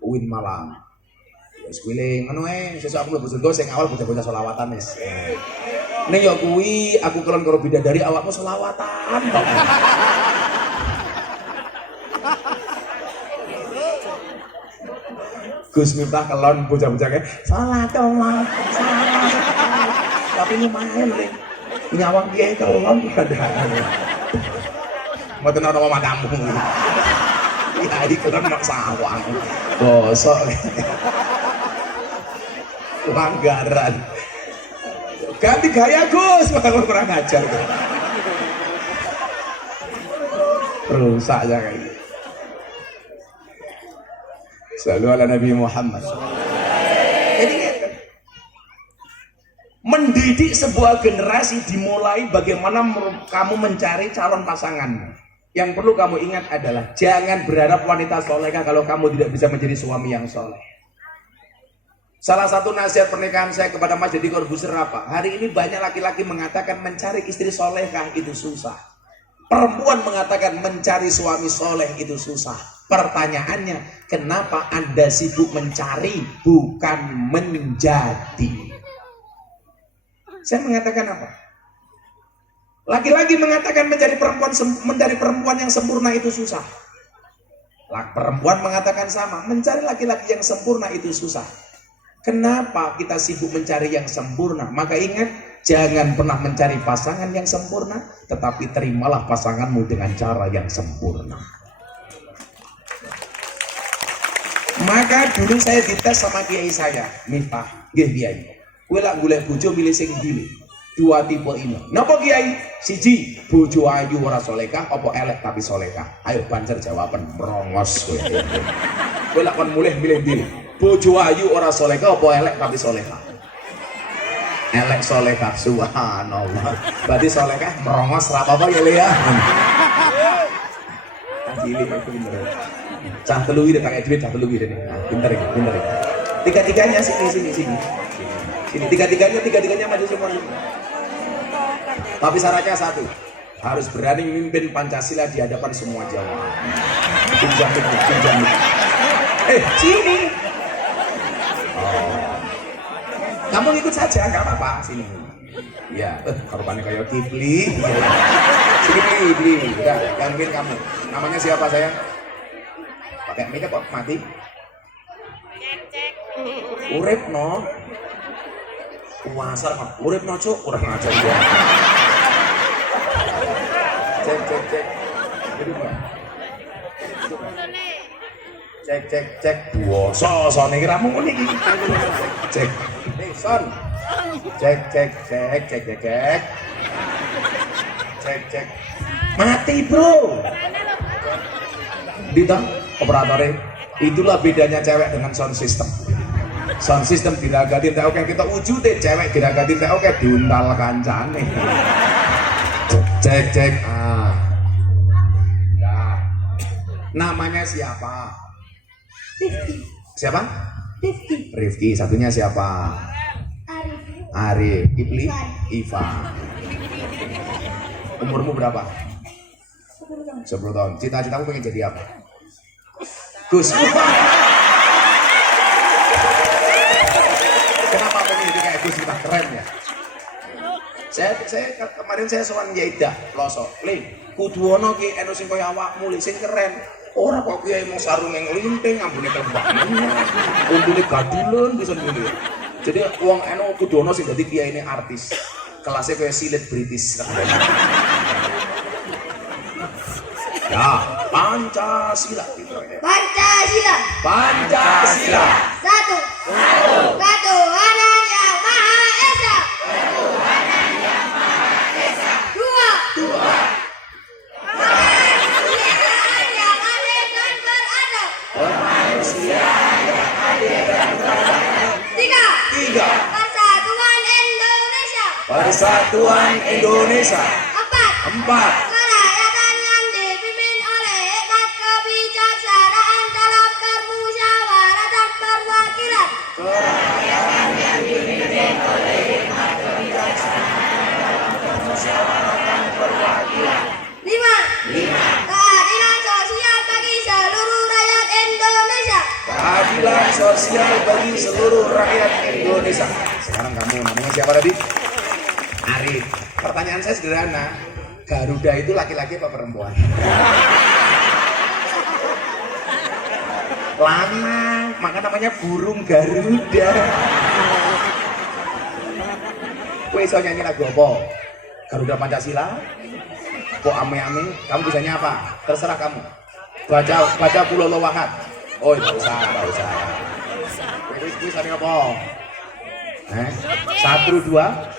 Uin Malang. Wis kuwi ngono ae, sesuk aku mlebu surga sing awal bocah-bocah selawatan wis. Ning yo kuwi aku kelon karo bidadari awakmu selawatan tok. Gus Miftah kelon bocah-bocah kae salatullah. Tapi lumayan nih. Nyawang kiai kelon bidadari. Mboten ana matamu. Kiai kelon mak sawang. Bosok. Pelanggaran. Ganti gaya Gus, bakal kurang ajar. Rusak ya kayak gitu. Selalu ala Nabi Muhammad. Jadi mendidik sebuah generasi dimulai bagaimana kamu mencari calon pasangan. Yang perlu kamu ingat adalah jangan berharap wanita solehah kalau kamu tidak bisa menjadi suami yang soleh. Salah satu nasihat pernikahan saya kepada Mas Deddy Corbuzier apa? Hari ini banyak laki-laki mengatakan mencari istri solehah itu susah. Perempuan mengatakan mencari suami soleh itu susah. Pertanyaannya, kenapa Anda sibuk mencari bukan menjadi? Saya mengatakan apa? Laki-laki mengatakan mencari perempuan yang sempurna itu susah. Perempuan mengatakan sama, mencari laki-laki yang sempurna itu susah. Kenapa kita sibuk mencari yang sempurna? Maka ingat, jangan pernah mencari pasangan yang sempurna, tetapi terimalah pasanganmu dengan cara yang sempurna. Maka dulu saya dites sama kiai saya, Miftah, nggih kiai. Kowe lak golek bojo milih sing ndi? Dua tipe ini. Napa kiai? Siji, bojo ayu ora solehah, apa elek tapi solehah? Ayo Banser jawaban merongos kowe. Kowe lak kon mulih milih ndi? Bojo ayu ora solehah apa elek tapi solehah? Elek solehah, subhanallah. Berarti solehah merongos ra apa-apa ya Lea. Cilik itu bener. Cah telu iki tak duit cah telu iki. Pinter iki, pinter iki. Tiga-tiganya sini. Sini tiga-tiganya maju semua. Tapi syaratnya satu, harus berani memimpin Pancasila di hadapan semua Jawa. Pinjam. Sini. Kamu ikut saja, nggak apa-apa. Sini. Ya, korbannya kayak Kifli. Sini Kifli. Udah, gangguin kamu. Namanya siapa sayang? Pakai mic kok mati? Cek. Urip no. Puasa mah. Urip no cuk, kurang ajar dia. Cek. Cek. Sone kira mung ngene iki. Cek. Son. Cek. Mati, Bro. Ditang operatornya. Itulah bedanya cewek dengan sound system. Sound system diragatin teh oke kita wujudin, cewek diragatin teh oke diuntal kancane. Cek. Nah. Namanya siapa? Rifki. Siapa? Rifki. Rifki. Satunya siapa? Arif. Ibli? Iva. Umurmu berapa? 10 tahun. Cita-citamu pengen jadi apa? Gus. Kenapa pengen jadi kayak Gus Miftah? Keren ya? Saya kemarin saya sowan Yaidah Loso. Ling, kudu ono ki eno sing kaya awakmu sing keren. Ora kok kiai mung sarunge nglinting, ambune tembak. Untune gadilun bisa ngene. Jadi wong eno kudu ono sing dadi kiyaine artis. Kelasnya kayak silet British. Ya, Pancasila. Pancasila. Satu. Ketuhanan yang Maha Esa. Dua. Kemanusiaan yang adil dan beradab. Tiga. Persatuan Indonesia. Persatuan Indonesia. Empat. Empat. Lima. Keadilan sosial bagi seluruh rakyat Indonesia. Keadilan sosial bagi seluruh rakyat Indonesia. Sekarang kamu namanya siapa tadi? Arif. Pertanyaan saya sederhana. Garuda itu laki-laki apa perempuan? Lanang, maka namanya burung Garuda. Kowe iso nyanyi lagu apa? Garuda Pancasila? Kok ame-ame? Kamu bisanya apa? Terserah kamu. Baca Pulau Lowahat. Oh, enggak usah. Kowe sani apa? 1, 2